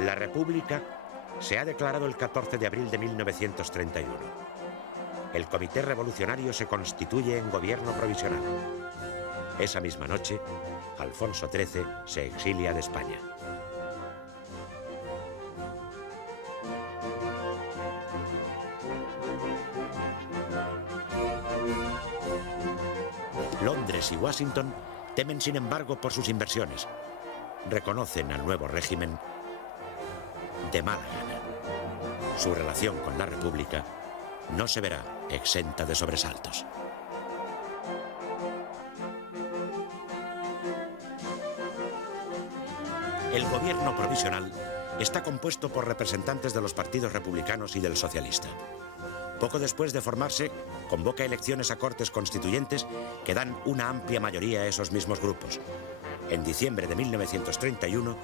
La República se ha declarado el 14 de abril de 1931. El Comité Revolucionario se constituye en gobierno provisional. Esa misma noche, Alfonso XIII se exilia de España. Londres y Washington temen, sin embargo, por sus inversiones. Reconocen al nuevo régimen de mala gana. Su relación con la República no se verá exenta de sobresaltos. El gobierno provisional está compuesto por representantes de los partidos republicanos y del socialista. Poco después de formarse, convoca elecciones a Cortes Constituyentes que dan una amplia mayoría a esos mismos grupos. En diciembre de 1931,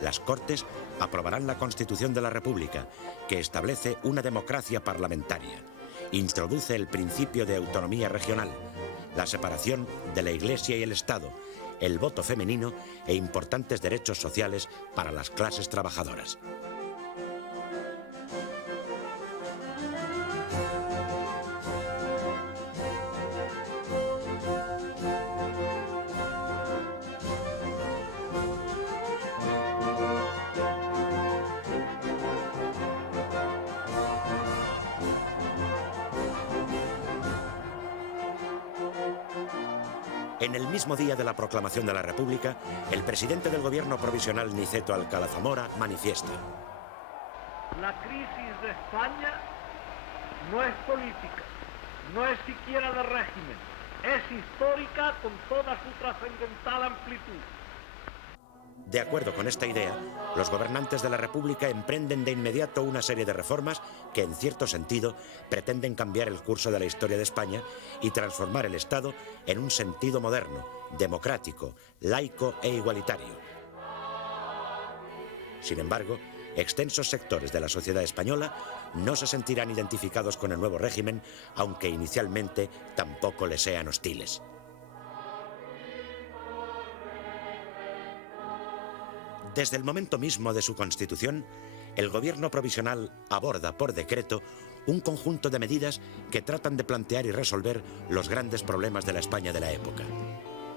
las Cortes aprobarán la Constitución de la República, que establece una democracia parlamentaria, introduce el principio de autonomía regional, la separación de la Iglesia y el Estado, el voto femenino e importantes derechos sociales para las clases trabajadoras. En el mismo día de la proclamación de la República, el presidente del gobierno provisional, Niceto Alcalá Zamora, manifiesta: la crisis de España no es política, no es siquiera de régimen, es histórica con toda su trascendental amplitud. De acuerdo con esta idea, los gobernantes de la República emprenden de inmediato una serie de reformas que, en cierto sentido, pretenden cambiar el curso de la historia de España y transformar el Estado en un sentido moderno, democrático, laico e igualitario. Sin embargo, extensos sectores de la sociedad española no se sentirán identificados con el nuevo régimen, aunque inicialmente tampoco les sean hostiles. Desde el momento mismo de su constitución, el gobierno provisional aborda por decreto un conjunto de medidas que tratan de plantear y resolver los grandes problemas de la España de la época.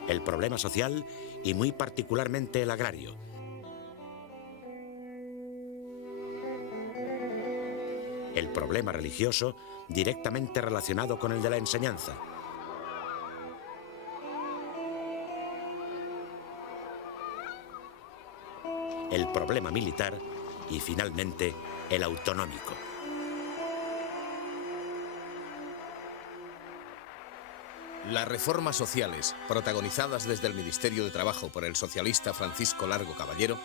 El problema social y muy particularmente el agrario. El problema religioso directamente relacionado con el de la enseñanza. El problema militar y, finalmente, el autonómico. Las reformas sociales, protagonizadas desde el Ministerio de Trabajo por el socialista Francisco Largo Caballero,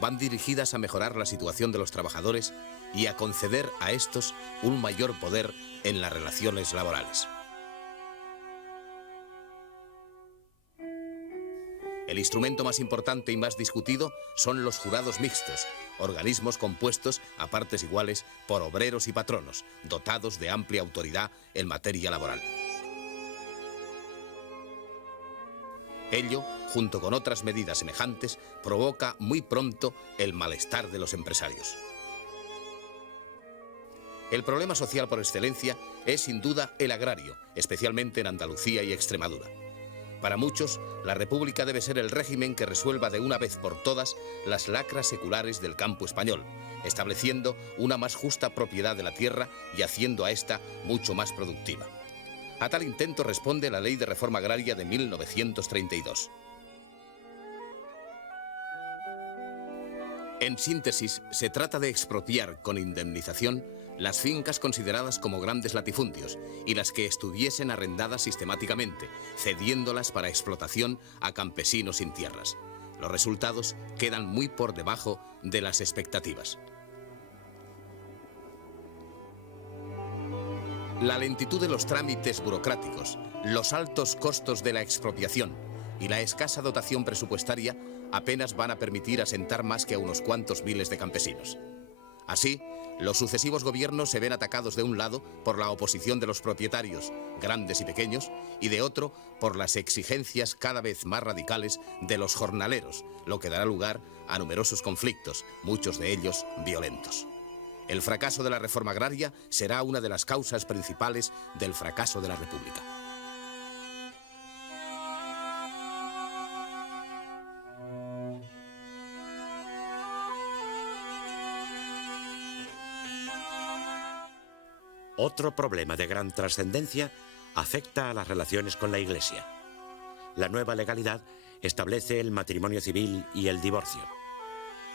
van dirigidas a mejorar la situación de los trabajadores y a conceder a estos un mayor poder en las relaciones laborales. El instrumento más importante y más discutido son los jurados mixtos, organismos compuestos a partes iguales por obreros y patronos, dotados de amplia autoridad en materia laboral. Ello, junto con otras medidas semejantes, provoca muy pronto el malestar de los empresarios. El problema social por excelencia es sin duda el agrario, especialmente en Andalucía y Extremadura. Para muchos, la República debe ser el régimen que resuelva de una vez por todas las lacras seculares del campo español, estableciendo una más justa propiedad de la tierra y haciendo a esta mucho más productiva. A tal intento responde la Ley de Reforma Agraria de 1932. En síntesis, se trata de expropiar con indemnización las fincas consideradas como grandes latifundios y las que estuviesen arrendadas sistemáticamente, cediéndolas para explotación a campesinos sin tierras. Los resultados quedan muy por debajo de las expectativas. La lentitud de los trámites burocráticos, los altos costos de la expropiación y la escasa dotación presupuestaria apenas van a permitir asentar más que a unos cuantos miles de campesinos. Así, los sucesivos gobiernos se ven atacados de un lado por la oposición de los propietarios, grandes y pequeños, y de otro por las exigencias cada vez más radicales de los jornaleros, lo que dará lugar a numerosos conflictos, muchos de ellos violentos. El fracaso de la reforma agraria será una de las causas principales del fracaso de la República. Otro problema de gran trascendencia afecta a las relaciones con la Iglesia. La nueva legalidad establece el matrimonio civil y el divorcio.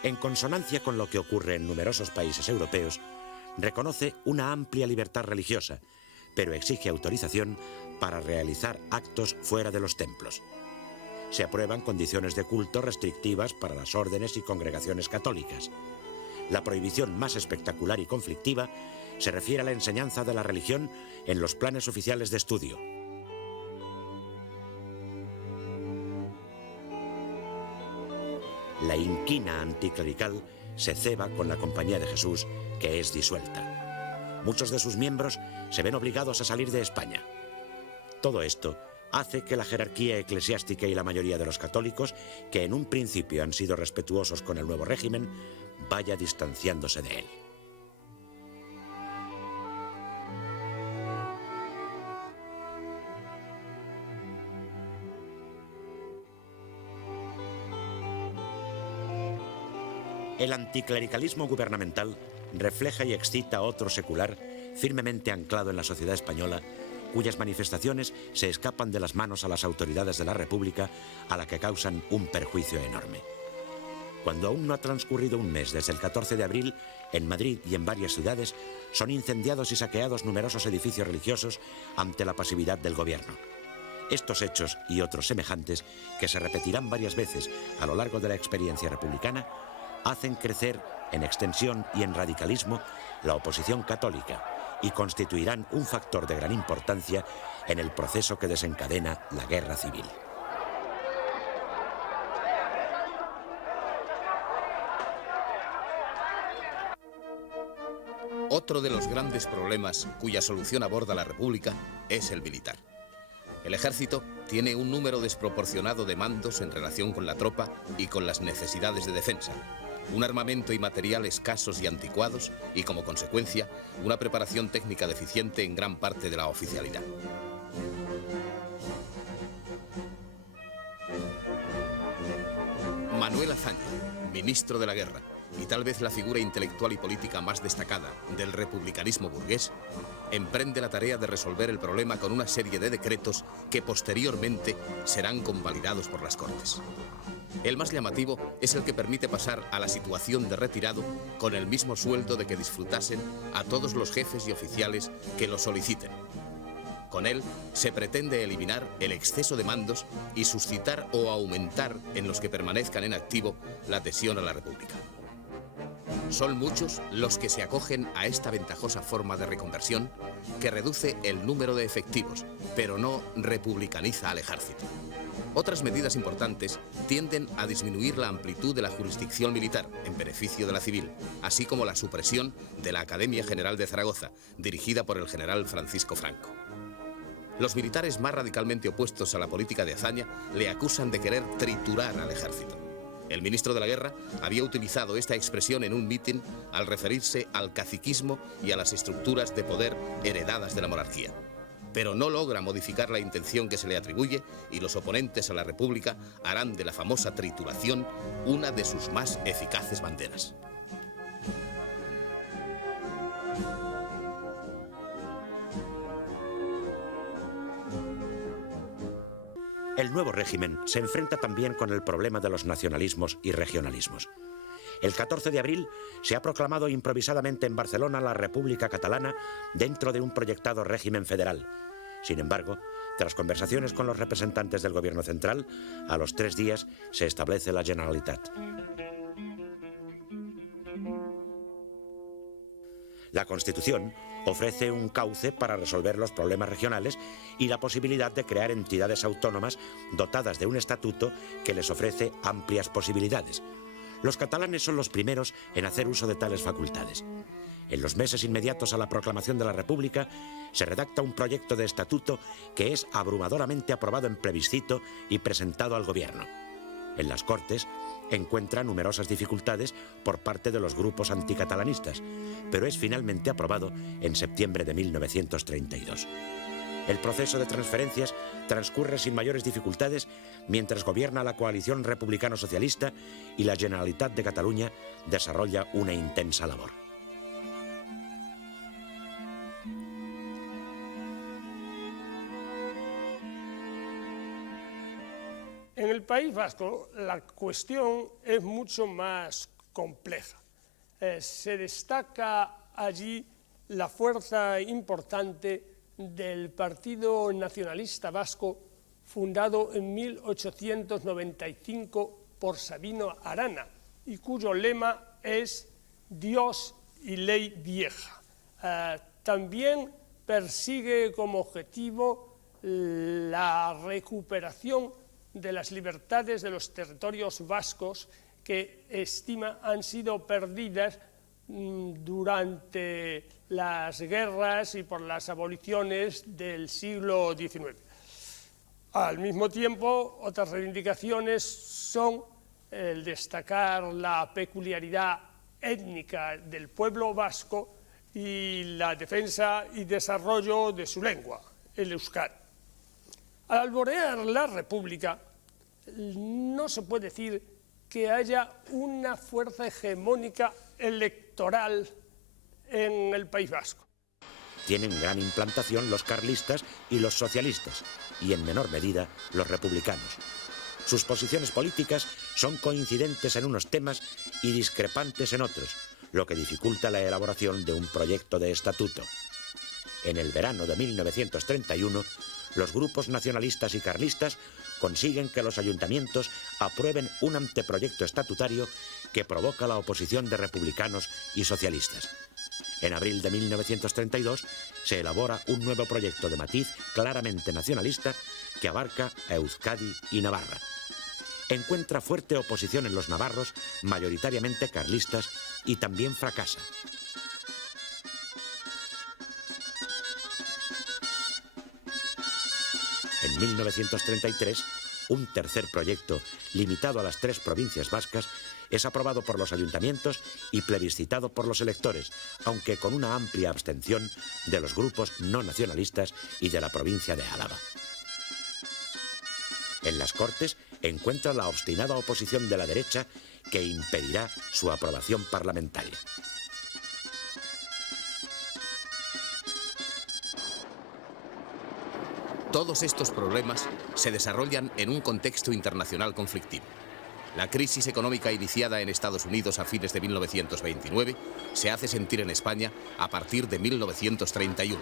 En consonancia con lo que ocurre en numerosos países europeos, reconoce una amplia libertad religiosa, pero exige autorización para realizar actos fuera de los templos. Se aprueban condiciones de culto restrictivas para las órdenes y congregaciones católicas. La prohibición más espectacular y conflictiva se refiere a la enseñanza de la religión en los planes oficiales de estudio. La inquina anticlerical se ceba con la Compañía de Jesús, que es disuelta. Muchos de sus miembros se ven obligados a salir de España. Todo esto hace que la jerarquía eclesiástica y la mayoría de los católicos, que en un principio han sido respetuosos con el nuevo régimen, vaya distanciándose de él. El anticlericalismo gubernamental refleja y excita a otro secular firmemente anclado en la sociedad española, cuyas manifestaciones se escapan de las manos a las autoridades de la República, a la que causan un perjuicio enorme. Cuando aún no ha transcurrido un mes desde el 14 de abril, en Madrid y en varias ciudades, son incendiados y saqueados numerosos edificios religiosos ante la pasividad del gobierno. Estos hechos y otros semejantes, que se repetirán varias veces a lo largo de la experiencia republicana, hacen crecer en extensión y en radicalismo la oposición católica y constituirán un factor de gran importancia en el proceso que desencadena la guerra civil. Otro de los grandes problemas cuya solución aborda la República es el militar. El ejército tiene un número desproporcionado de mandos en relación con la tropa y con las necesidades de defensa, un armamento y material escasos y anticuados y, como consecuencia, una preparación técnica deficiente en gran parte de la oficialidad. Manuel Azaña, ministro de la Guerra, y tal vez la figura intelectual y política más destacada del republicanismo burgués, emprende la tarea de resolver el problema con una serie de decretos que posteriormente serán convalidados por las Cortes. El más llamativo es el que permite pasar a la situación de retirado con el mismo sueldo de que disfrutasen a todos los jefes y oficiales que lo soliciten. Con él se pretende eliminar el exceso de mandos y suscitar o aumentar en los que permanezcan en activo la adhesión a la República. Son muchos los que se acogen a esta ventajosa forma de reconversión que reduce el número de efectivos, pero no republicaniza al ejército. Otras medidas importantes tienden a disminuir la amplitud de la jurisdicción militar en beneficio de la civil, así como la supresión de la Academia General de Zaragoza, dirigida por el general Francisco Franco. Los militares más radicalmente opuestos a la política de Azaña le acusan de querer triturar al ejército. El ministro de la Guerra había utilizado esta expresión en un mitin al referirse al caciquismo y a las estructuras de poder heredadas de la monarquía. Pero no logra modificar la intención que se le atribuye y los oponentes a la República harán de la famosa trituración una de sus más eficaces banderas. El nuevo régimen se enfrenta también con el problema de los nacionalismos y regionalismos. El 14 de abril se ha proclamado improvisadamente en Barcelona la República Catalana dentro de un proyectado régimen federal. Sin embargo, tras conversaciones con los representantes del gobierno central, a los 3 días se establece la Generalitat. La Constitución ofrece un cauce para resolver los problemas regionales y la posibilidad de crear entidades autónomas dotadas de un estatuto que les ofrece amplias posibilidades. Los catalanes son los primeros en hacer uso de tales facultades. En los meses inmediatos a la proclamación de la República, se redacta un proyecto de estatuto que es abrumadoramente aprobado en plebiscito y presentado al gobierno. En las Cortes, encuentra numerosas dificultades por parte de los grupos anticatalanistas, pero es finalmente aprobado en septiembre de 1932. El proceso de transferencias transcurre sin mayores dificultades mientras gobierna la coalición republicano-socialista y la Generalitat de Cataluña desarrolla una intensa labor. En el País Vasco la cuestión es mucho más compleja. Se destaca allí la fuerza importante del Partido Nacionalista Vasco, fundado en 1895 por Sabino Arana y cuyo lema es Dios y ley vieja. También persigue como objetivo la recuperación de las libertades de los territorios vascos que estima han sido perdidas durante las guerras y por las aboliciones del siglo XIX. Al mismo tiempo, otras reivindicaciones son el destacar la peculiaridad étnica del pueblo vasco y la defensa y desarrollo de su lengua, el euskera. Al alborear la República, no se puede decir que haya una fuerza hegemónica electoral en el País Vasco. Tienen gran implantación los carlistas y los socialistas, y en menor medida los republicanos. Sus posiciones políticas son coincidentes en unos temas y discrepantes en otros, lo que dificulta la elaboración de un proyecto de estatuto. En el verano de 1931, los grupos nacionalistas y carlistas consiguen que los ayuntamientos aprueben un anteproyecto estatutario que provoca la oposición de republicanos y socialistas. En abril de 1932 se elabora un nuevo proyecto de matiz claramente nacionalista que abarca a Euskadi y Navarra. Encuentra fuerte oposición en los navarros, mayoritariamente carlistas, y también fracasa. En 1933, un tercer proyecto, limitado a las 3 provincias vascas, es aprobado por los ayuntamientos y plebiscitado por los electores, aunque con una amplia abstención de los grupos no nacionalistas y de la provincia de Álava. En las Cortes encuentra la obstinada oposición de la derecha que impedirá su aprobación parlamentaria. Todos estos problemas se desarrollan en un contexto internacional conflictivo. La crisis económica iniciada en Estados Unidos a fines de 1929 se hace sentir en España a partir de 1931.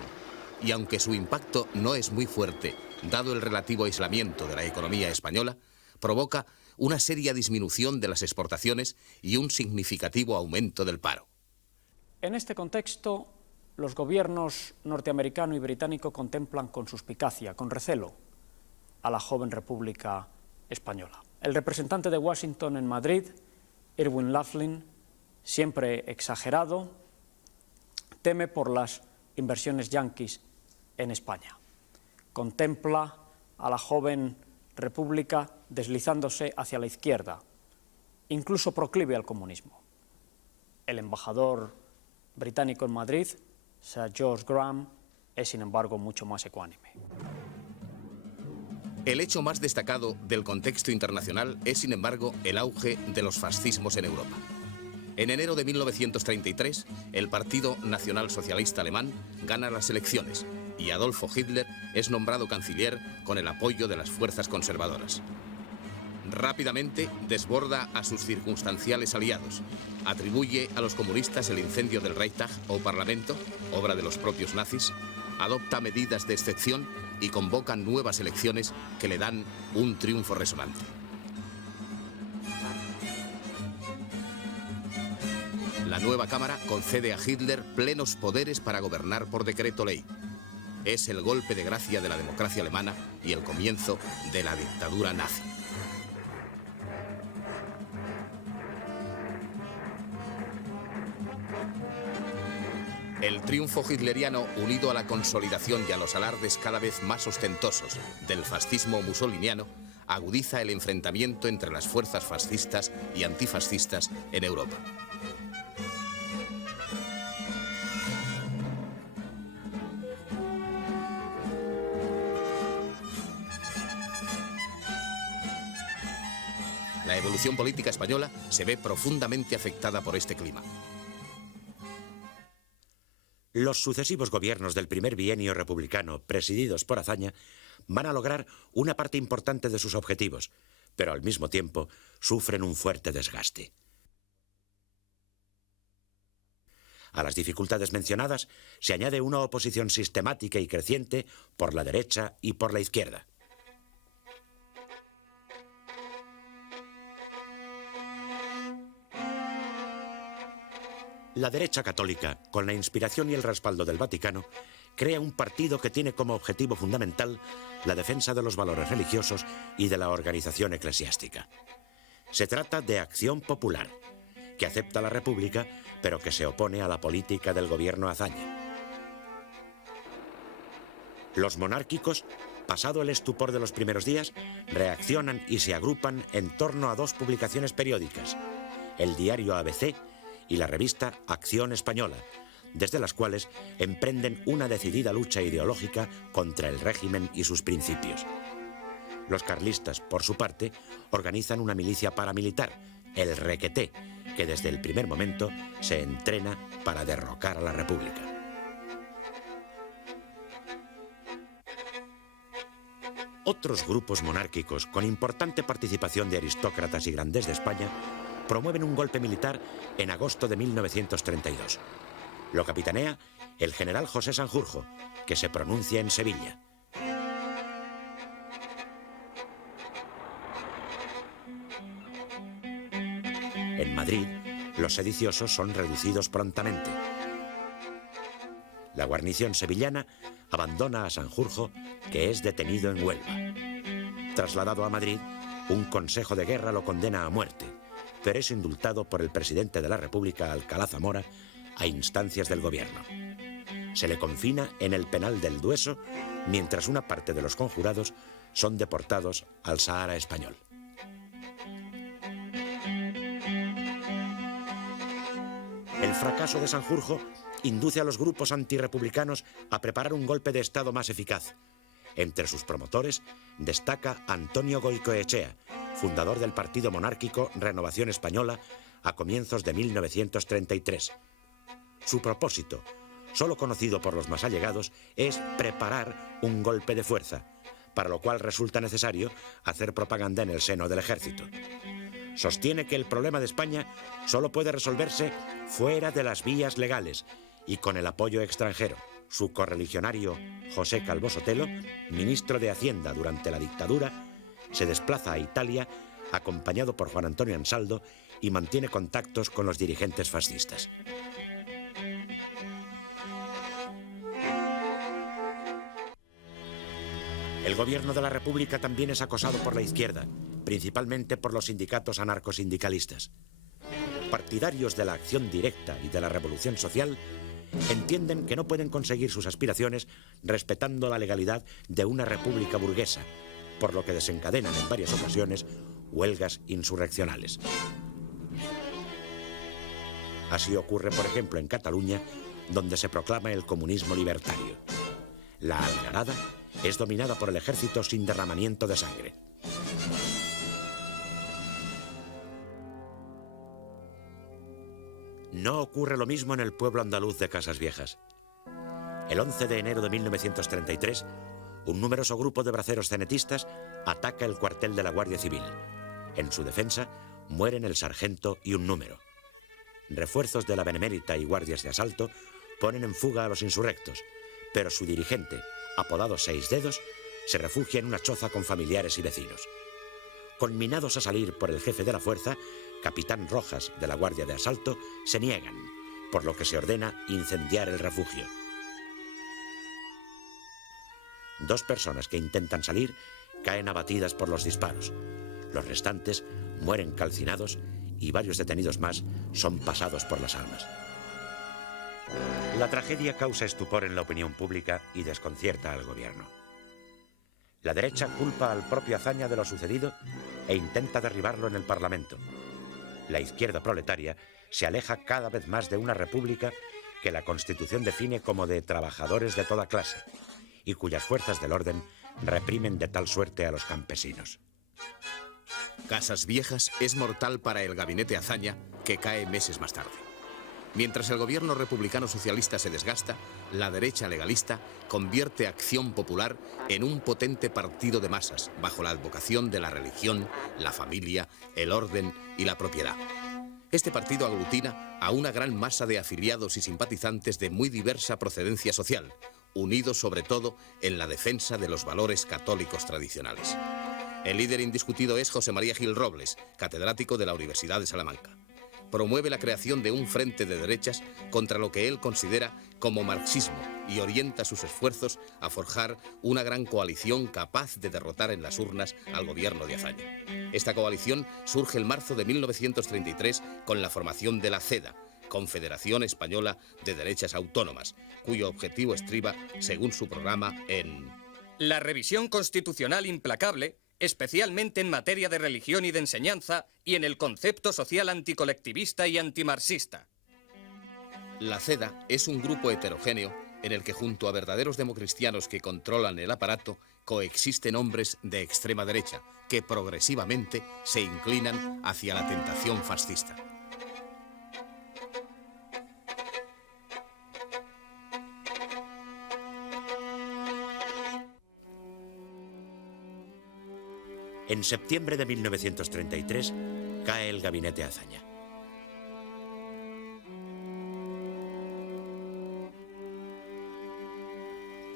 Y aunque su impacto no es muy fuerte, dado el relativo aislamiento de la economía española, provoca una seria disminución de las exportaciones y un significativo aumento del paro. En este contexto, los gobiernos norteamericano y británico contemplan con suspicacia, con recelo, a la joven República Española. El representante de Washington en Madrid, Irwin Laughlin, siempre exagerado, teme por las inversiones yanquis en España. Contempla a la joven República deslizándose hacia la izquierda, incluso proclive al comunismo. El embajador británico en Madrid, Sir George Graham, es sin embargo mucho más ecuánime. El hecho más destacado del contexto internacional es, sin embargo, el auge de los fascismos en Europa. En enero de 1933, el Partido Nacional Socialista Alemán gana las elecciones y Adolfo Hitler es nombrado canciller con el apoyo de las fuerzas conservadoras. Rápidamente desborda a sus circunstanciales aliados, atribuye a los comunistas el incendio del Reichstag o Parlamento, obra de los propios nazis, adopta medidas de excepción y convoca nuevas elecciones que le dan un triunfo resonante. La nueva Cámara concede a Hitler plenos poderes para gobernar por decreto ley. Es el golpe de gracia de la democracia alemana y el comienzo de la dictadura nazi. El triunfo hitleriano, unido a la consolidación y a los alardes cada vez más ostentosos del fascismo mussoliniano, agudiza el enfrentamiento entre las fuerzas fascistas y antifascistas en Europa. La evolución política española se ve profundamente afectada por este clima. Los sucesivos gobiernos del primer bienio republicano, presididos por Azaña, van a lograr una parte importante de sus objetivos, pero al mismo tiempo sufren un fuerte desgaste. A las dificultades mencionadas se añade una oposición sistemática y creciente por la derecha y por la izquierda. La derecha católica, con la inspiración y el respaldo del Vaticano, crea un partido que tiene como objetivo fundamental la defensa de los valores religiosos y de la organización eclesiástica. Se trata de Acción Popular, que acepta la República, pero que se opone a la política del gobierno Azaña. Los monárquicos, pasado el estupor de los primeros días, reaccionan y se agrupan en torno a dos publicaciones periódicas, el diario ABC y la revista Acción Española, desde las cuales emprenden una decidida lucha ideológica contra el régimen y sus principios. Los carlistas, por su parte, organizan una milicia paramilitar, el Requeté, que desde el primer momento se entrena para derrocar a la República. Otros grupos monárquicos, con importante participación de aristócratas y grandes de España, promueven un golpe militar en agosto de 1932. Lo capitanea el general José Sanjurjo, que se pronuncia en Sevilla. En Madrid, los sediciosos son reducidos prontamente. La guarnición sevillana abandona a Sanjurjo, que es detenido en Huelva. Trasladado a Madrid, un consejo de guerra lo condena a muerte, pero es indultado por el presidente de la República, Alcalá Zamora, a instancias del gobierno. Se le confina en el penal del Dueso, mientras una parte de los conjurados son deportados al Sahara español. El fracaso de Sanjurjo induce a los grupos antirrepublicanos a preparar un golpe de Estado más eficaz. Entre sus promotores destaca Antonio Goicoechea, fundador del partido monárquico Renovación Española a comienzos de 1933. Su propósito, solo conocido por los más allegados, es preparar un golpe de fuerza, para lo cual resulta necesario hacer propaganda en el seno del ejército. Sostiene que el problema de España solo puede resolverse fuera de las vías legales y con el apoyo extranjero. Su correligionario José Calvo Sotelo, ministro de Hacienda durante la dictadura, se desplaza a Italia acompañado por Juan Antonio Ansaldo y mantiene contactos con los dirigentes fascistas. El gobierno de la República también es acosado por la izquierda, principalmente por los sindicatos anarcosindicalistas. Partidarios de la acción directa y de la revolución social entienden que no pueden conseguir sus aspiraciones respetando la legalidad de una república burguesa, por lo que desencadenan en varias ocasiones huelgas insurreccionales. Así ocurre, por ejemplo, en Cataluña, donde se proclama el comunismo libertario. La Algarada es dominada por el ejército sin derramamiento de sangre. No ocurre lo mismo en el pueblo andaluz de Casas Viejas. El 11 de enero de 1933, un numeroso grupo de braceros cenetistas ataca el cuartel de la Guardia Civil. En su defensa mueren el sargento y un número. Refuerzos de la Benemérita y guardias de asalto ponen en fuga a los insurrectos, pero su dirigente, apodado Seis Dedos, se refugia en una choza con familiares y vecinos. Conminados a salir por el jefe de la fuerza, capitán Rojas de la Guardia de Asalto, se niegan, por lo que se ordena incendiar el refugio. 2 personas que intentan salir caen abatidas por los disparos. Los restantes mueren calcinados y varios detenidos más son pasados por las armas. La tragedia causa estupor en la opinión pública y desconcierta al gobierno. La derecha culpa al propio Azaña de lo sucedido e intenta derribarlo en el Parlamento. La izquierda proletaria se aleja cada vez más de una república que la Constitución define como de trabajadores de toda clase y cuyas fuerzas del orden reprimen de tal suerte a los campesinos. Casas Viejas es mortal para el gabinete Azaña, que cae meses más tarde. Mientras el gobierno republicano socialista se desgasta, la derecha legalista convierte Acción Popular en un potente partido de masas, bajo la advocación de la religión, la familia, el orden y la propiedad. Este partido aglutina a una gran masa de afiliados y simpatizantes de muy diversa procedencia social, unidos sobre todo en la defensa de los valores católicos tradicionales. El líder indiscutido es José María Gil Robles, catedrático de la Universidad de Salamanca. Promueve la creación de un frente de derechas contra lo que él considera como marxismo y orienta sus esfuerzos a forjar una gran coalición capaz de derrotar en las urnas al gobierno de Azaña. Esta coalición surge en marzo de 1933 con la formación de la CEDA, Confederación Española de Derechas Autónomas, cuyo objetivo estriba, según su programa, en la revisión constitucional implacable, especialmente en materia de religión y de enseñanza, y en el concepto social anticolectivista y antimarxista. La CEDA es un grupo heterogéneo en el que, junto a verdaderos democristianos que controlan el aparato, coexisten hombres de extrema derecha que progresivamente se inclinan hacia la tentación fascista. En septiembre de 1933 cae el gabinete Azaña.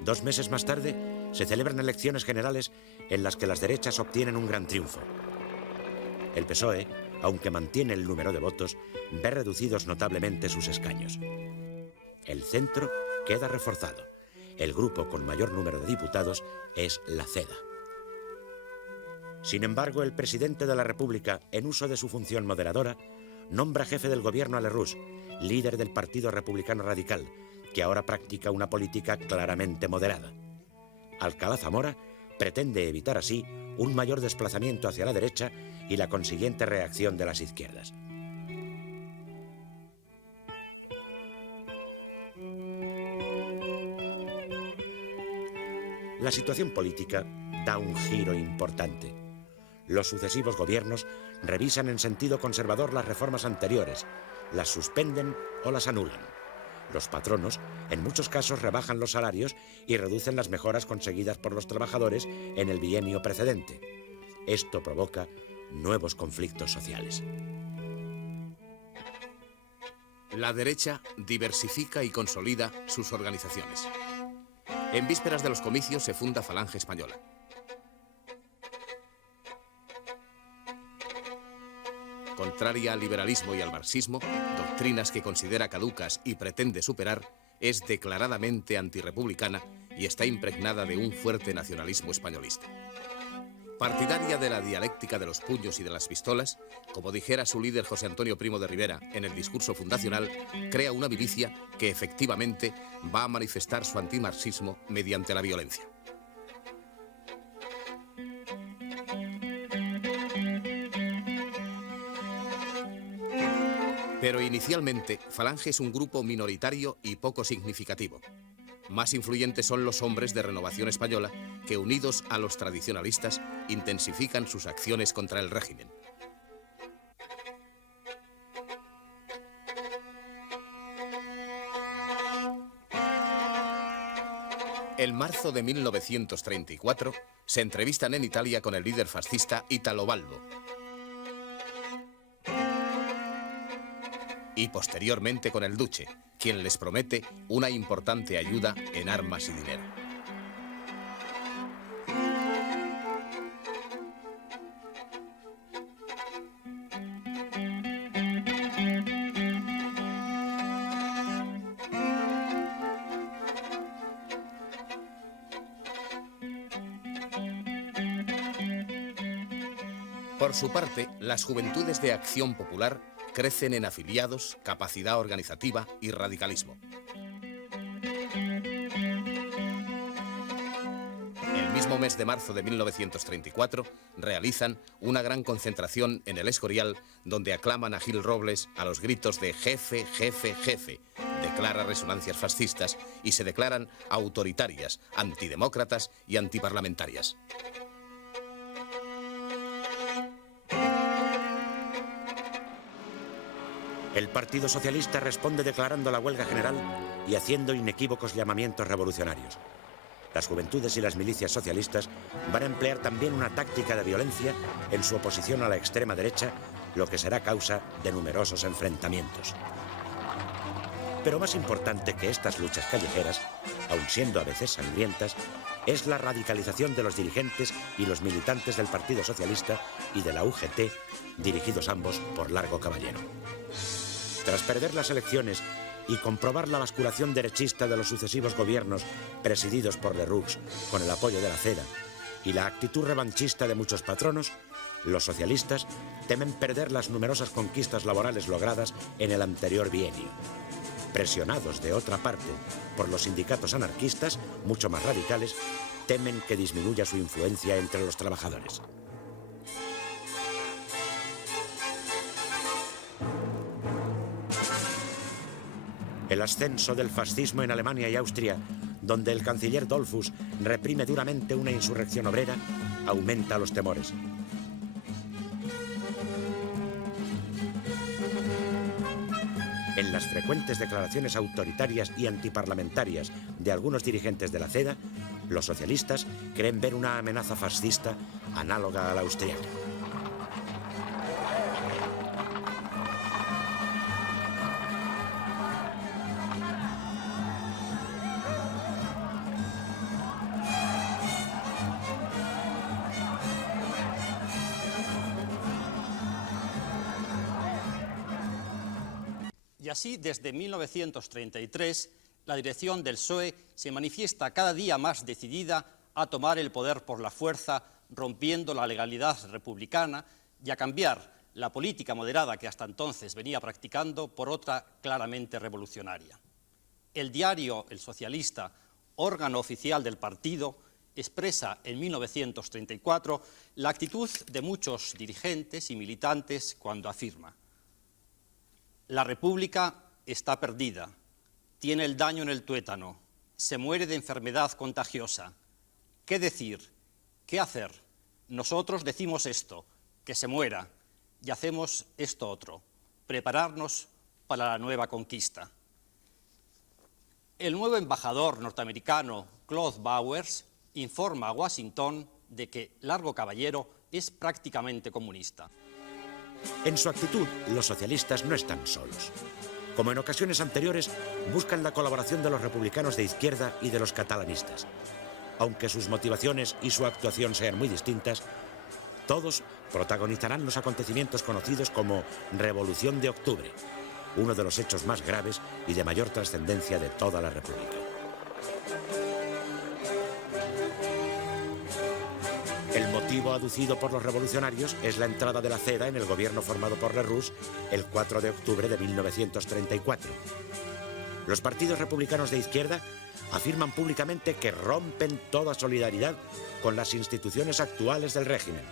Dos meses más tarde se celebran elecciones generales en las que las derechas obtienen un gran triunfo. El PSOE, aunque mantiene el número de votos, ve reducidos notablemente sus escaños. El centro queda reforzado. El grupo con mayor número de diputados es la CEDA. Sin embargo, el presidente de la República, en uso de su función moderadora, nombra jefe del gobierno a Lerroux, líder del Partido Republicano Radical, que ahora practica una política claramente moderada. Alcalá Zamora pretende evitar así un mayor desplazamiento hacia la derecha y la consiguiente reacción de las izquierdas. La situación política da un giro importante. Los sucesivos gobiernos revisan en sentido conservador las reformas anteriores, las suspenden o las anulan. Los patronos, en muchos casos, rebajan los salarios y reducen las mejoras conseguidas por los trabajadores en el bienio precedente. Esto provoca nuevos conflictos sociales. La derecha diversifica y consolida sus organizaciones. En vísperas de los comicios se funda Falange Española. Contraria al liberalismo y al marxismo, doctrinas que considera caducas y pretende superar, es declaradamente antirrepublicana y está impregnada de un fuerte nacionalismo españolista. Partidaria de la dialéctica de los puños y de las pistolas, como dijera su líder José Antonio Primo de Rivera en el discurso fundacional, crea una milicia que efectivamente va a manifestar su antimarxismo mediante la violencia. Pero inicialmente, Falange es un grupo minoritario y poco significativo. Más influyentes son los hombres de Renovación Española, que unidos a los tradicionalistas, intensifican sus acciones contra el régimen. En marzo de 1934, se entrevistan en Italia con el líder fascista Italo Balbo. Y posteriormente con el Duce, quien les promete una importante ayuda en armas y dinero. Por su parte, las juventudes de Acción Popular crecen en afiliados, capacidad organizativa y radicalismo. El mismo mes de marzo de 1934 realizan una gran concentración en el Escorial, donde aclaman a Gil Robles a los gritos de «jefe, jefe, jefe», de claras resonancias fascistas, y se declaran autoritarias, antidemócratas y antiparlamentarias. El Partido Socialista responde declarando la huelga general y haciendo inequívocos llamamientos revolucionarios. Las juventudes y las milicias socialistas van a emplear también una táctica de violencia en su oposición a la extrema derecha, lo que será causa de numerosos enfrentamientos. Pero más importante que estas luchas callejeras, aun siendo a veces sangrientas, es la radicalización de los dirigentes y los militantes del Partido Socialista y de la UGT, dirigidos ambos por Largo Caballero. Tras perder las elecciones y comprobar la basculación derechista de los sucesivos gobiernos presididos por Lerroux con el apoyo de la CEDA y la actitud revanchista de muchos patronos, los socialistas temen perder las numerosas conquistas laborales logradas en el anterior bienio. Presionados, de otra parte, por los sindicatos anarquistas, mucho más radicales, temen que disminuya su influencia entre los trabajadores. El ascenso del fascismo en Alemania y Austria, donde el canciller Dollfuss reprime duramente una insurrección obrera, aumenta los temores. En las frecuentes declaraciones autoritarias y antiparlamentarias de algunos dirigentes de la CEDA, los socialistas creen ver una amenaza fascista análoga a la austriaca. Y así, desde 1933, la dirección del PSOE se manifiesta cada día más decidida a tomar el poder por la fuerza, rompiendo la legalidad republicana y a cambiar la política moderada que hasta entonces venía practicando por otra claramente revolucionaria. El diario El Socialista, órgano oficial del partido, expresa en 1934 la actitud de muchos dirigentes y militantes cuando afirma: la República está perdida, tiene el daño en el tuétano, se muere de enfermedad contagiosa. ¿Qué decir? ¿Qué hacer? Nosotros decimos esto, que se muera, y hacemos esto otro, prepararnos para la nueva conquista. El nuevo embajador norteamericano, Claude Bowers, informa a Washington de que Largo Caballero es prácticamente comunista. En su actitud, los socialistas no están solos. Como en ocasiones anteriores, buscan la colaboración de los republicanos de izquierda y de los catalanistas. Aunque sus motivaciones y su actuación sean muy distintas, todos protagonizarán los acontecimientos conocidos como Revolución de Octubre, uno de los hechos más graves y de mayor trascendencia de toda la República. El motivo aducido por los revolucionarios es la entrada de la CEDA en el gobierno formado por Lerroux el 4 de octubre de 1934. Los partidos republicanos de izquierda afirman públicamente que rompen toda solidaridad con las instituciones actuales del régimen,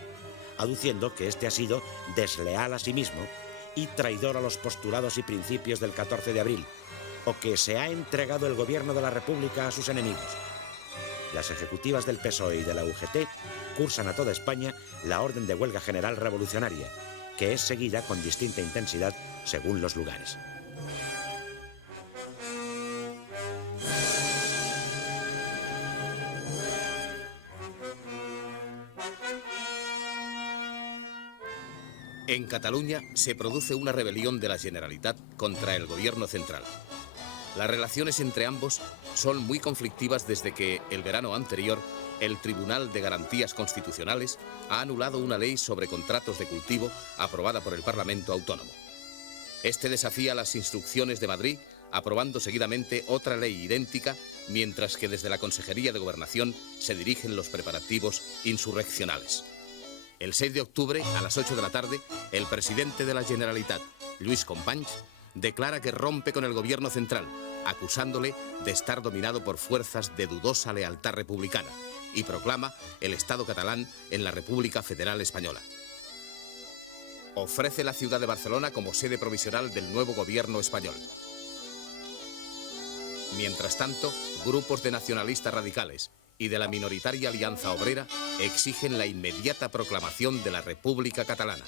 aduciendo que este ha sido desleal a sí mismo y traidor a los postulados y principios del 14 de abril, o que se ha entregado el gobierno de la República a sus enemigos. Las ejecutivas del PSOE y de la UGT cursan a toda España la orden de huelga general revolucionaria, que es seguida con distinta intensidad según los lugares. En Cataluña se produce una rebelión de la Generalitat contra el gobierno central. Las relaciones entre ambos son muy conflictivas desde que, el verano anterior, el Tribunal de Garantías Constitucionales ha anulado una ley sobre contratos de cultivo aprobada por el Parlamento Autónomo. Este desafía las instrucciones de Madrid, aprobando seguidamente otra ley idéntica, mientras que desde la Consejería de Gobernación se dirigen los preparativos insurreccionales. El 6 de octubre, a las 8 de la tarde, el presidente de la Generalitat, Lluís Companys, declara que rompe con el gobierno central, acusándole de estar dominado por fuerzas de dudosa lealtad republicana, y proclama el Estado catalán en la República Federal Española. Ofrece la ciudad de Barcelona como sede provisional del nuevo gobierno español. Mientras tanto, grupos de nacionalistas radicales y de la minoritaria Alianza Obrera exigen la inmediata proclamación de la República Catalana.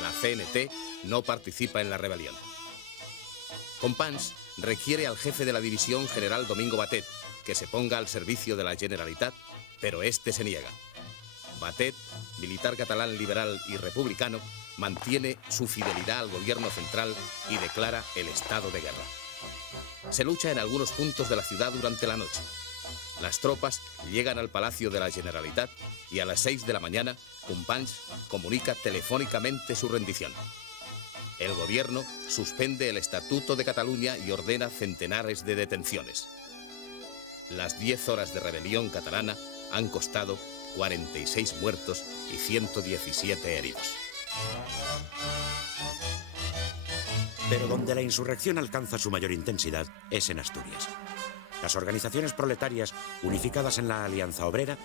La CNT no participa en la rebelión. Companys requiere al jefe de la división, general Domingo Batet, que se ponga al servicio de la Generalitat, pero este se niega. Batet, militar catalán liberal y republicano, mantiene su fidelidad al gobierno central y declara el estado de guerra. Se lucha en algunos puntos de la ciudad durante la noche. Las tropas llegan al Palacio de la Generalitat y a las 6 de la mañana, Companys comunica telefónicamente su rendición. El gobierno suspende el Estatuto de Cataluña y ordena centenares de detenciones. Las 10 horas de rebelión catalana han costado 46 muertos y 117 heridos. Pero donde la insurrección alcanza su mayor intensidad es en Asturias. Las organizaciones proletarias, unificadas en la Alianza Obrera,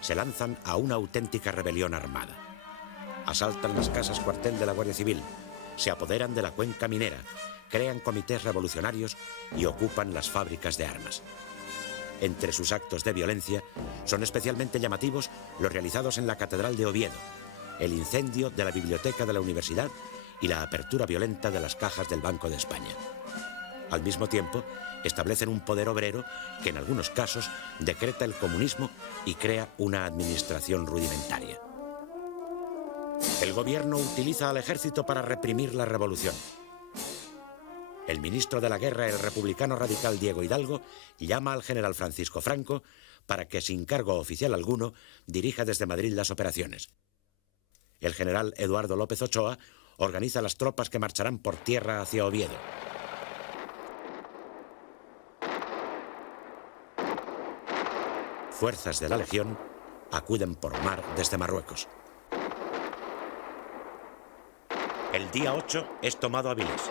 se lanzan a una auténtica rebelión armada. Asaltan las casas cuartel de la Guardia Civil, se apoderan de la cuenca minera, crean comités revolucionarios y ocupan las fábricas de armas. Entre sus actos de violencia son especialmente llamativos los realizados en la Catedral de Oviedo, el incendio de la biblioteca de la universidad y la apertura violenta de las cajas del Banco de España. Al mismo tiempo, establecen un poder obrero que en algunos casos decreta el comunismo y crea una administración rudimentaria. El gobierno utiliza al ejército para reprimir la revolución. El ministro de la Guerra, el republicano radical Diego Hidalgo, llama al general Francisco Franco para que, sin cargo oficial alguno, dirija desde Madrid las operaciones. El general Eduardo López Ochoa organiza las tropas que marcharán por tierra hacia Oviedo. Fuerzas de la Legión acuden por mar desde Marruecos. El día 8 es tomado Avilés.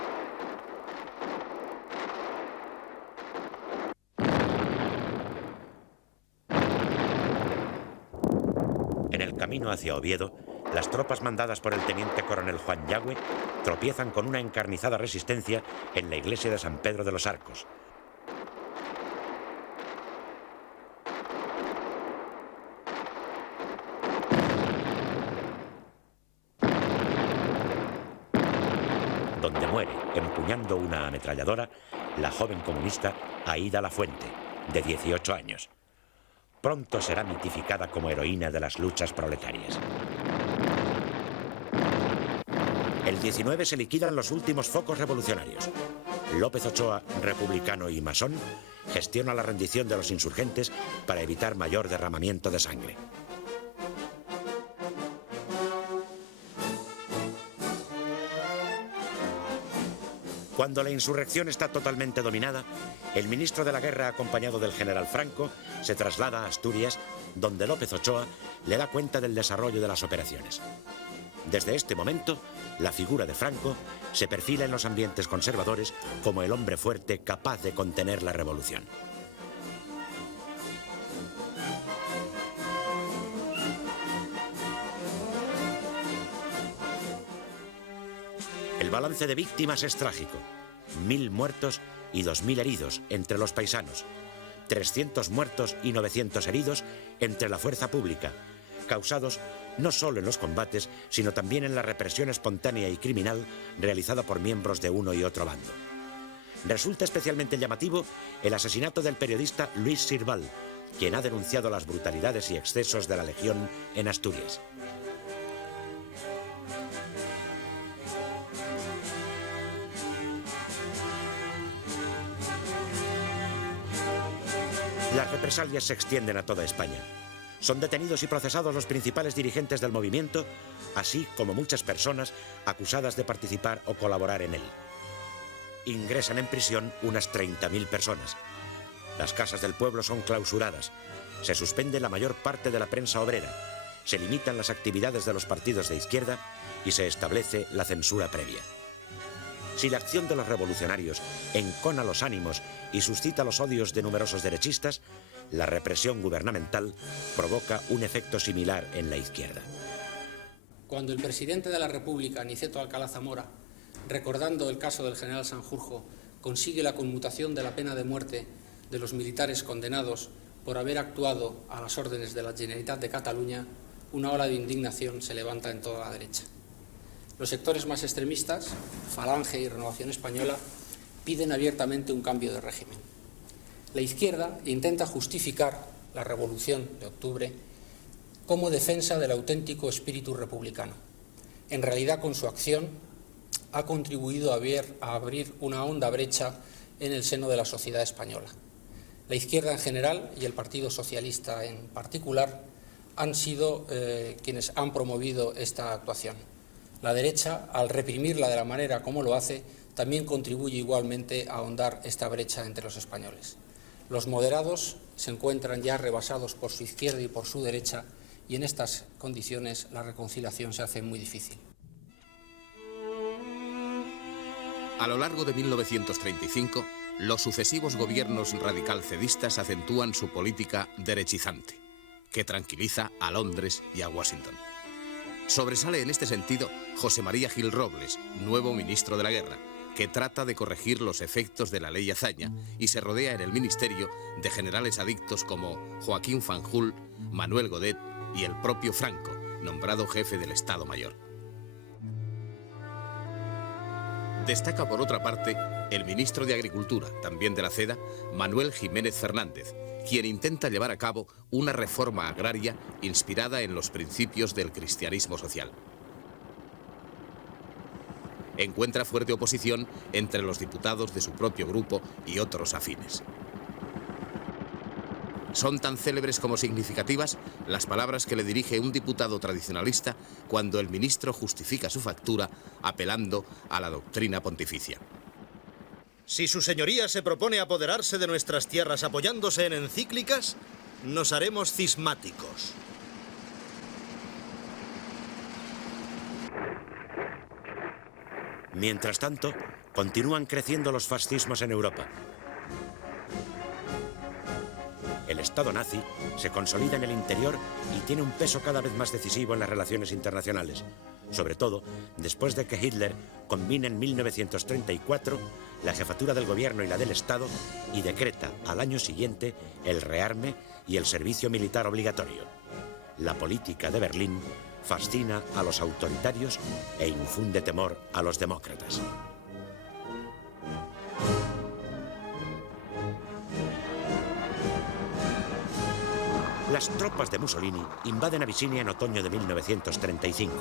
En el camino hacia Oviedo, las tropas mandadas por el teniente coronel Juan Yagüe tropiezan con una encarnizada resistencia en la iglesia de San Pedro de los Arcos. Donde muere, empuñando una ametralladora, la joven comunista Aída Lafuente, de 18 años. Pronto será mitificada como heroína de las luchas proletarias. El 19 se liquidan los últimos focos revolucionarios. López Ochoa, republicano y masón, gestiona la rendición de los insurgentes para evitar mayor derramamiento de sangre. Cuando la insurrección está totalmente dominada, el ministro de la Guerra, acompañado del general Franco, se traslada a Asturias, donde López Ochoa le da cuenta del desarrollo de las operaciones. Desde este momento, la figura de Franco se perfila en los ambientes conservadores como el hombre fuerte capaz de contener la revolución. El balance de víctimas es trágico. 1000 muertos y 2000 heridos entre los paisanos. 300 muertos y 900 heridos entre la fuerza pública, causados no solo en los combates, sino también en la represión espontánea y criminal realizada por miembros de uno y otro bando. Resulta especialmente llamativo el asesinato del periodista Luis Sirval, quien ha denunciado las brutalidades y excesos de la Legión en Asturias. Las represalias se extienden a toda España. Son detenidos y procesados los principales dirigentes del movimiento, así como muchas personas acusadas de participar o colaborar en él. Ingresan en prisión unas 30.000 personas. Las casas del pueblo son clausuradas. Se suspende la mayor parte de la prensa obrera. Se limitan las actividades de los partidos de izquierda y se establece la censura previa. Si la acción de los revolucionarios encona los ánimos y suscita los odios de numerosos derechistas, la represión gubernamental provoca un efecto similar en la izquierda. Cuando el presidente de la República, Aniceto Alcalá Zamora, recordando el caso del general Sanjurjo, consigue la conmutación de la pena de muerte de los militares condenados por haber actuado a las órdenes de la Generalitat de Cataluña, una ola de indignación se levanta en toda la derecha. Los sectores más extremistas, Falange y Renovación Española, piden abiertamente un cambio de régimen. La izquierda intenta justificar la Revolución de Octubre como defensa del auténtico espíritu republicano. En realidad, con su acción, ha contribuido a abrir una honda brecha en el seno de la sociedad española. La izquierda en general y el Partido Socialista en particular han sido quienes han promovido esta actuación. La derecha, al reprimirla de la manera como lo hace, también contribuye igualmente a ahondar esta brecha entre los españoles. Los moderados se encuentran ya rebasados por su izquierda y por su derecha, y en estas condiciones la reconciliación se hace muy difícil. A lo largo de 1935, los sucesivos gobiernos radicalcedistas acentúan su política derechizante, que tranquiliza a Londres y a Washington. Sobresale en este sentido José María Gil Robles, nuevo ministro de la Guerra, que trata de corregir los efectos de la ley Azaña y se rodea en el ministerio de generales adictos como Joaquín Fanjul, Manuel Godet y el propio Franco, nombrado jefe del Estado Mayor. Destaca por otra parte el ministro de Agricultura, también de la CEDA, Manuel Jiménez Fernández, quien intenta llevar a cabo una reforma agraria inspirada en los principios del cristianismo social. Encuentra fuerte oposición entre los diputados de su propio grupo y otros afines. Son tan célebres como significativas las palabras que le dirige un diputado tradicionalista cuando el ministro justifica su factura apelando a la doctrina pontificia. Si su señoría se propone apoderarse de nuestras tierras apoyándose en encíclicas, nos haremos cismáticos. Mientras tanto, continúan creciendo los fascismos en Europa. El Estado nazi se consolida en el interior y tiene un peso cada vez más decisivo en las relaciones internacionales, sobre todo después de que Hitler combina en 1934 la jefatura del gobierno y la del Estado y decreta al año siguiente el rearme y el servicio militar obligatorio. La política de Berlín fascina a los autoritarios e infunde temor a los demócratas. Las tropas de Mussolini invaden Abisinia en otoño de 1935.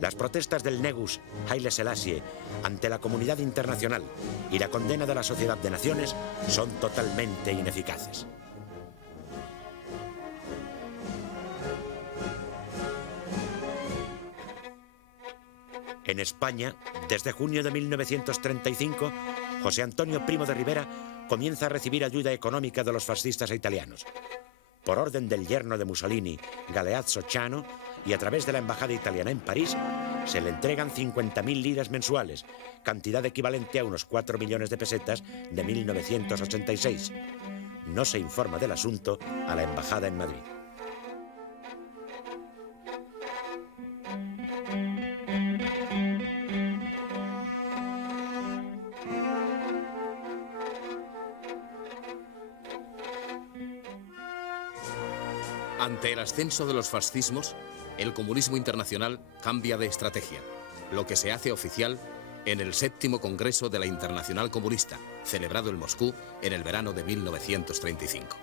Las protestas del Negus Haile Selassie ante la comunidad internacional y la condena de la Sociedad de Naciones son totalmente ineficaces. En España, desde junio de 1935, José Antonio Primo de Rivera comienza a recibir ayuda económica de los fascistas italianos. Por orden del yerno de Mussolini, Galeazzo Ciano, y a través de la embajada italiana en París, se le entregan 50.000 liras mensuales, cantidad equivalente a unos 4 millones de pesetas de 1986. No se informa del asunto a la embajada en Madrid. Ante el ascenso de los fascismos, el comunismo internacional cambia de estrategia, lo que se hace oficial en el 7º Congreso de la Internacional Comunista, celebrado en Moscú en el verano de 1935.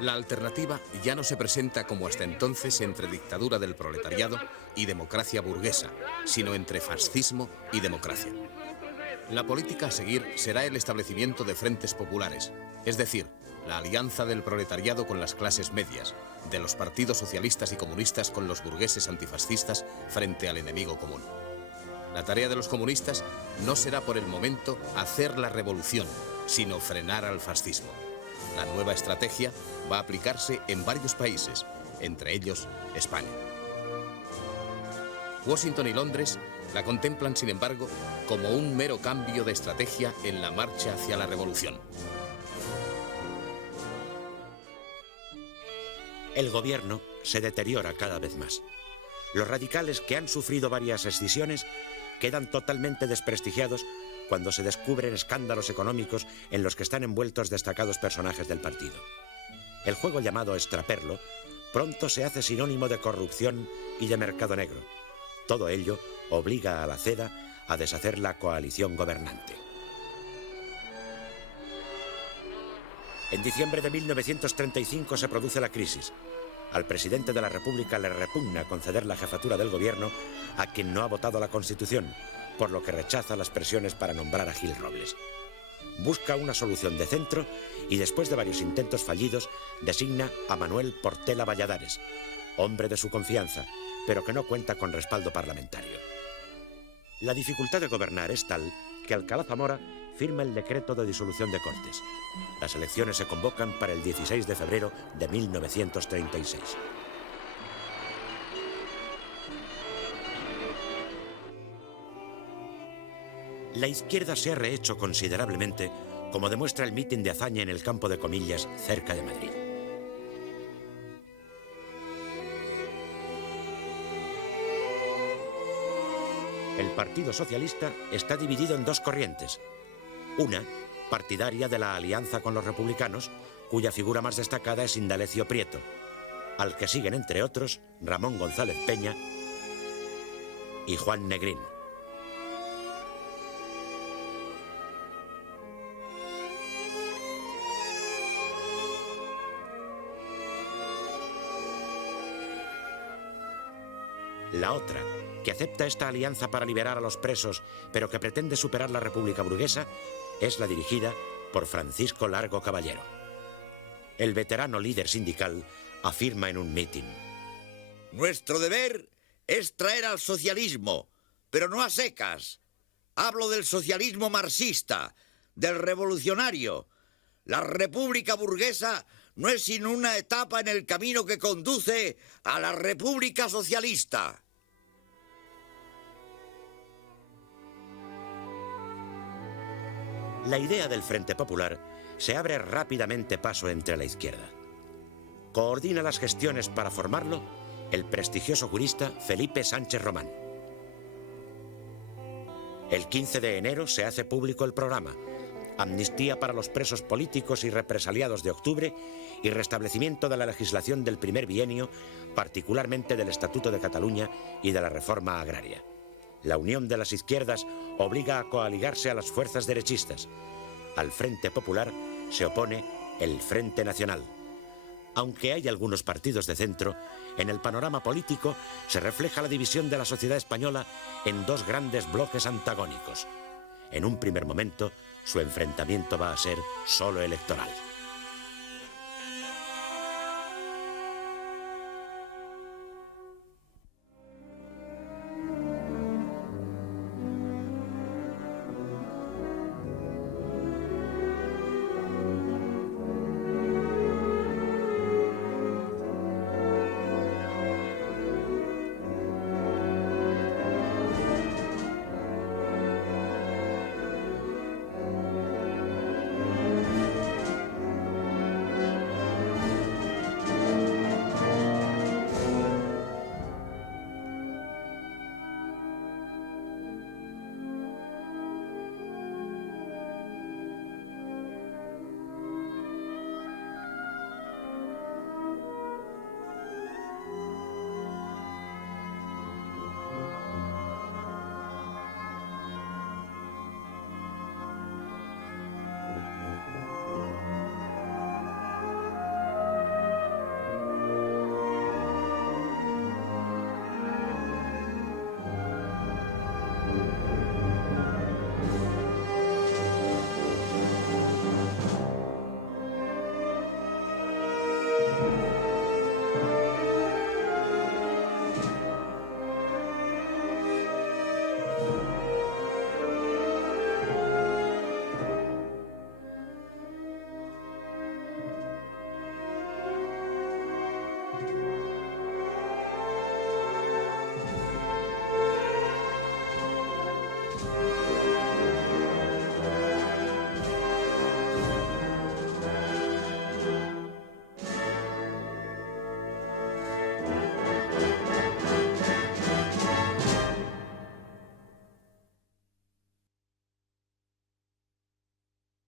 La alternativa ya no se presenta como hasta entonces entre dictadura del proletariado y democracia burguesa, sino entre fascismo y democracia. La política a seguir será el establecimiento de frentes populares, es decir, la alianza del proletariado con las clases medias, de los partidos socialistas y comunistas con los burgueses antifascistas frente al enemigo común. La tarea de los comunistas no será por el momento hacer la revolución, sino frenar al fascismo. La nueva estrategia va a aplicarse en varios países, entre ellos España. Washington y Londres la contemplan, sin embargo, como un mero cambio de estrategia en la marcha hacia la revolución. El gobierno se deteriora cada vez más. Los radicales, que han sufrido varias escisiones, quedan totalmente desprestigiados cuando se descubren escándalos económicos en los que están envueltos destacados personajes del partido. El juego llamado extraperlo pronto se hace sinónimo de corrupción y de mercado negro. Todo ello obliga a la CEDA a deshacer la coalición gobernante. En diciembre de 1935 se produce la crisis. Al presidente de la República le repugna conceder la jefatura del gobierno a quien no ha votado la Constitución, por lo que rechaza las presiones para nombrar a Gil Robles. Busca una solución de centro y, después de varios intentos fallidos, designa a Manuel Portela Valladares, hombre de su confianza, pero que no cuenta con respaldo parlamentario. La dificultad de gobernar es tal que Alcalá Zamora firma el decreto de disolución de Cortes. Las elecciones se convocan para el 16 de febrero de 1936. La izquierda se ha rehecho considerablemente, como demuestra el mitin de Azaña en el Campo de Comillas, cerca de Madrid. El Partido Socialista está dividido en dos corrientes. Una, partidaria de la alianza con los republicanos, cuya figura más destacada es Indalecio Prieto, al que siguen, entre otros, Ramón González Peña y Juan Negrín. La otra, que acepta esta alianza para liberar a los presos, pero que pretende superar la República burguesa, es la dirigida por Francisco Largo Caballero. El veterano líder sindical afirma en un mitin: nuestro deber es traer al socialismo, pero no a secas. Hablo del socialismo marxista, del revolucionario. La República burguesa no es sino una etapa en el camino que conduce a la República socialista. La idea del Frente Popular se abre rápidamente paso entre la izquierda. Coordina las gestiones para formarlo el prestigioso jurista Felipe Sánchez Román. El 15 de enero se hace público el programa: amnistía para los presos políticos y represaliados de octubre y restablecimiento de la legislación del primer bienio, particularmente del Estatuto de Cataluña y de la reforma agraria. La unión de las izquierdas obliga a coaligarse a las fuerzas derechistas. Al Frente Popular se opone el Frente Nacional. Aunque hay algunos partidos de centro, en el panorama político se refleja la división de la sociedad española en dos grandes bloques antagónicos. En un primer momento, su enfrentamiento va a ser solo electoral.